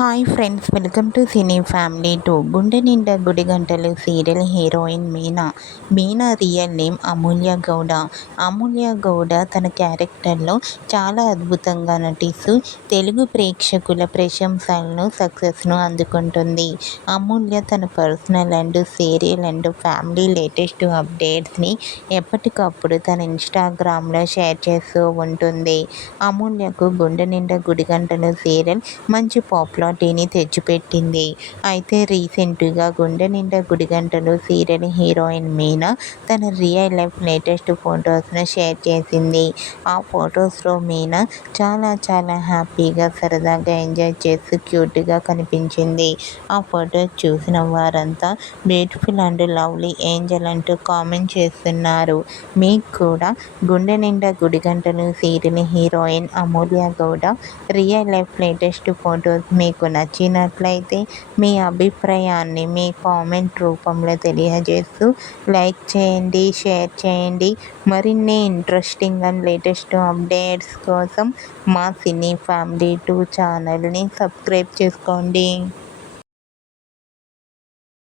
Hi friends, welcome to cine family two. Gunde Ninda Gudi Gantalu serial heroine Meena. Meena real name Amulya Gowda. Amulya Gowda తన క్యారెక్టర్లో చాలా అద్భుతంగా నటిస్తూ తెలుగు ప్రేక్షకుల ప్రశంసలను, సక్సెస్ను అందుకుంటుంది. అమూల్య తన personal and serial and family latest అప్డేట్స్ని ఎప్పటికప్పుడు తన ఇన్స్టాగ్రామ్లో షేర్ చేస్తూ ఉంటుంది. అమూల్యకు గుండె నిండా గుడి గంటలు సీరియల్ మంచి పాపులారిటీని తెచ్చిపెట్టింది. అయితే రీసెంట్గా గుండె నిండా గుడిగంటలు సీరియల్ హీరోయిన్ మీనా తన రియల్ లైఫ్ లేటెస్ట్ ఫొటోస్ను షేర్ చేసింది. ఆ ఫొటోస్లో మీనా చాలా హ్యాపీగా, సరదాగా ఎంజాయ్ చేస్తూ క్యూట్గా కనిపించింది. ఆ ఫొటోస్ చూసిన వారంతా బ్యూటిఫుల్ అండ్ లవ్లీ ఏంజల్ అంటూ కామెంట్ చేస్తున్నారు. మీకు కూడా Gunde Ninda Gudigantalu serial heroine Amulya Gowda real life latest photos మీకు నచ్చినట్లయితే మీ అభిప్రాయాన్ని మీ కామెంట్ రూపంలో తెలియజేస్తూ లైక్ చేయండి, షేర్ చేయండి. మరిన్ని ఇంట్రెస్టింగ్ అండ్ లేటెస్ట్ అప్డేట్స్ కోసం మా సినీ ఫ్యామిలీ 2 ఛానల్ని సబ్స్క్రైబ్ చేసుకోండి.